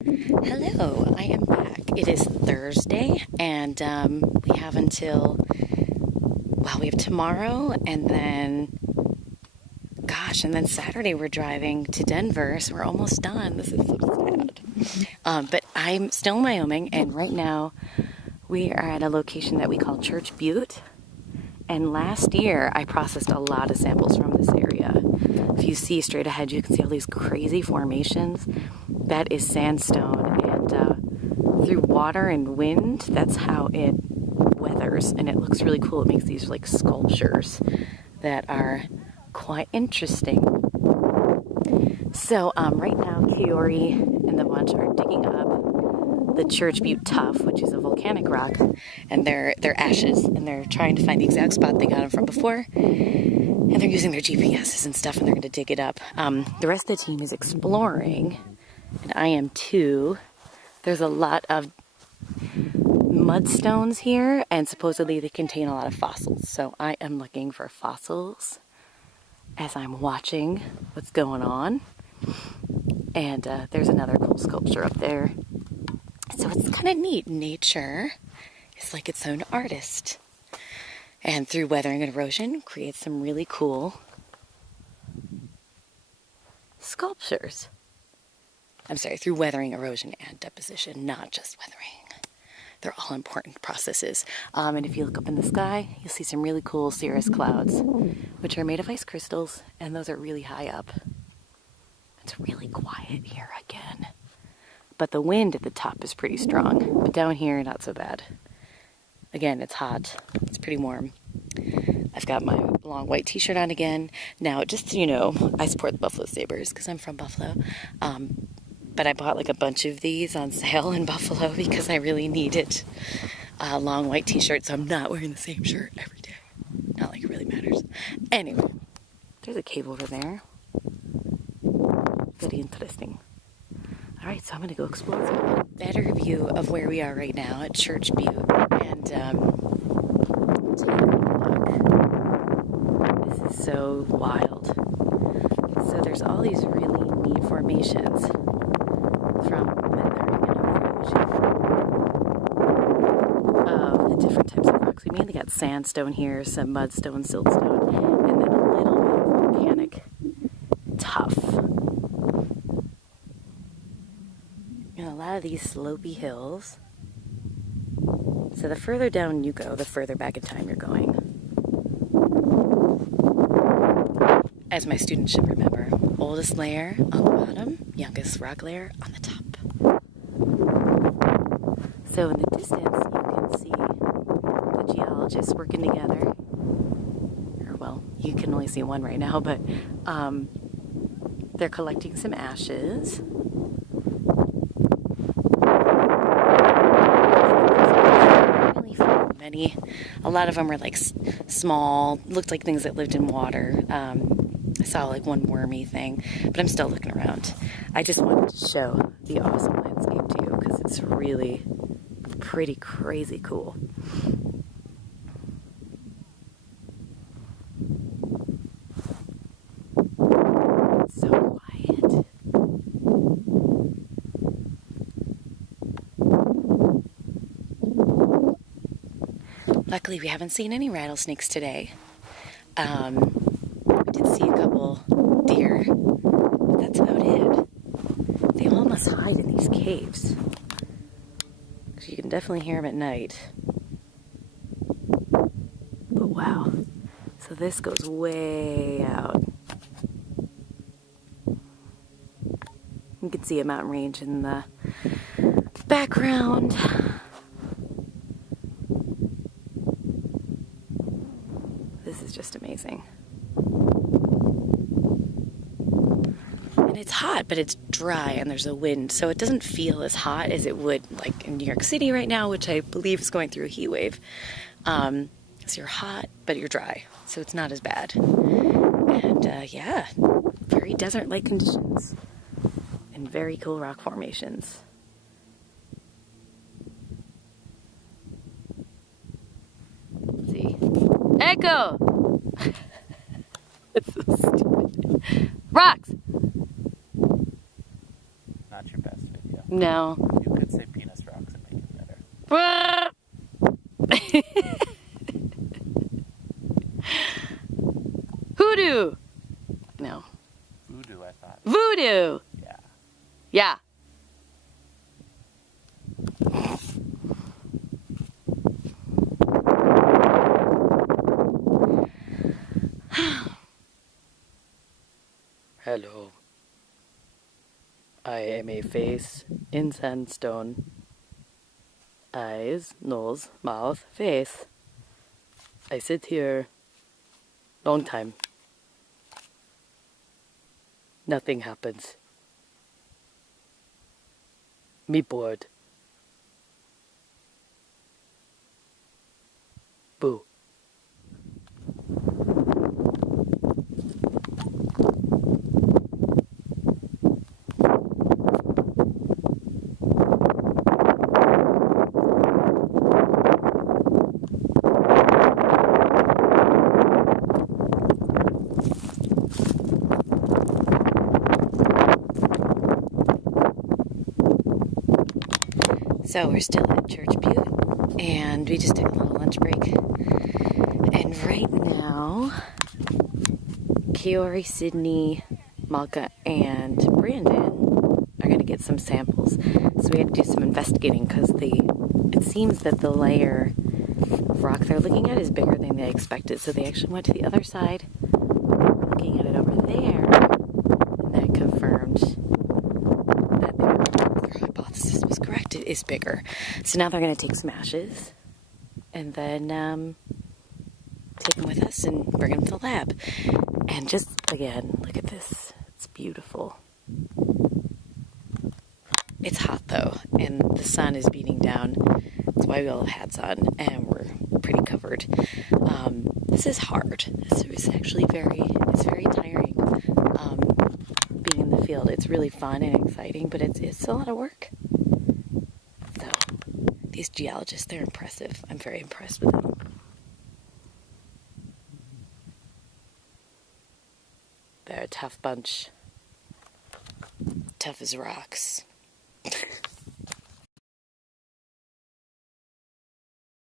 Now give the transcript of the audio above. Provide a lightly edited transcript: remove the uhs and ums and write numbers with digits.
Hello, I am back. It is Thursday, and we have until, well, we have tomorrow, and then, and then Saturday we're driving to Denver, so we're almost done. This is so sad. But I'm still in Wyoming, and right now we are at a location that we call Church Butte. And last year I processed a lot of samples from this area. If you see straight ahead, you can see all these crazy formations. That is sandstone, and through water and wind, that's how it weathers, and it looks really cool. It makes these like sculptures that are quite interesting. So right now, Kiori and the bunch are digging up the Church Butte tuff, which is a volcanic rock, and they're ashes, and they're trying to find the exact spot they got them from before, and they're using their GPSs and stuff, and they're going to dig it up. The rest of the team is exploring, and I am too. There's a lot of mudstones here, and supposedly they contain a lot of fossils, so I am looking for fossils as I'm watching what's going on. And there's another cool sculpture up there. So it's kind of neat. Nature is like its own artist. And through weathering and erosion, creates some really cool sculptures. I'm sorry, through weathering, erosion, and deposition, not just weathering. They're all important processes. And if you look up in the sky, you'll see some really cool cirrus clouds, which are made of ice crystals, and those are really high up. It's really quiet here again. But the wind at the top is pretty strong, but down here, not so bad. Again, it's hot. It's pretty warm. I've got my long white t-shirt on again. Now, just so you know, I support the Buffalo Sabres because I'm from Buffalo. But I bought like a bunch of these on sale in Buffalo because I really needed a long white t-shirt, so I'm not wearing the same shirt every day. Not like it really matters. Anyway, there's a cave over there. Very interesting. All right, so I'm gonna go explore. A better view of where we are right now at Church Butte, and take a look. This is so wild. So there's all these really neat formations from weathering and erosion of the different types of rocks. We mainly got sandstone here, some mudstone, siltstone, and then a little bit of volcanic tuff. And a lot of these slopey hills. So the further down you go, the further back in time you're going. As my students should remember, oldest layer on the bottom, youngest rock layer on the top. So in the distance, you can see the geologists working together. Or, well, you can only see one right now, but they're collecting some ashes. Really a lot of them were like small, looked like things that lived in water. I saw like one wormy thing, but I'm still looking around. I just wanted to show the awesome landscape to you because it's really pretty crazy cool. It's so quiet. Luckily, we haven't seen any rattlesnakes today. We did see a couple deer, but that's about it. They all must hide in these caves. Because you can definitely hear them at night. But wow. So this goes way out. You can see a mountain range in the background. This is just amazing. And it's hot, but it's dry and there's a wind, so it doesn't feel as hot as it would like in New York City right now, which I believe is going through a heat wave. So you're hot, but you're dry, so it's not as bad. And yeah, very desert-like conditions and very cool rock formations. Let's see. Echo! It's so stupid. Rocks! Not your best video. No. You could say penis rocks and make it better. Hoodoo! No. Voodoo, I thought. Voodoo! Yeah. Yeah. Hello. I am a face in sandstone. Eyes, nose, mouth, face. I sit here long time. Nothing happens. Me bored. Boo. So we're still at Church Butte, and we just took a little lunch break. And right now, Kiori, Sydney, Malka, and Brandon are going to get some samples. So we had to do some investigating because it seems that the layer of rock they're looking at is bigger than they expected. So they actually went to the other side, looking at it over there, and that confirmed that their hypothesis was correct. It is bigger. So now they're going to take some ashes and then take them with us and bring them to the lab. And just, again, look at this. It's beautiful. It's hot though, and the sun is beating down. That's why we all have hats on, and we're pretty covered. This is hard. This is actually it's very tiring. Being in the field, it's really fun and exciting, but it's a lot of work. So, these geologists, they're impressive. I'm very impressed with them. They're a tough bunch. Tough as rocks.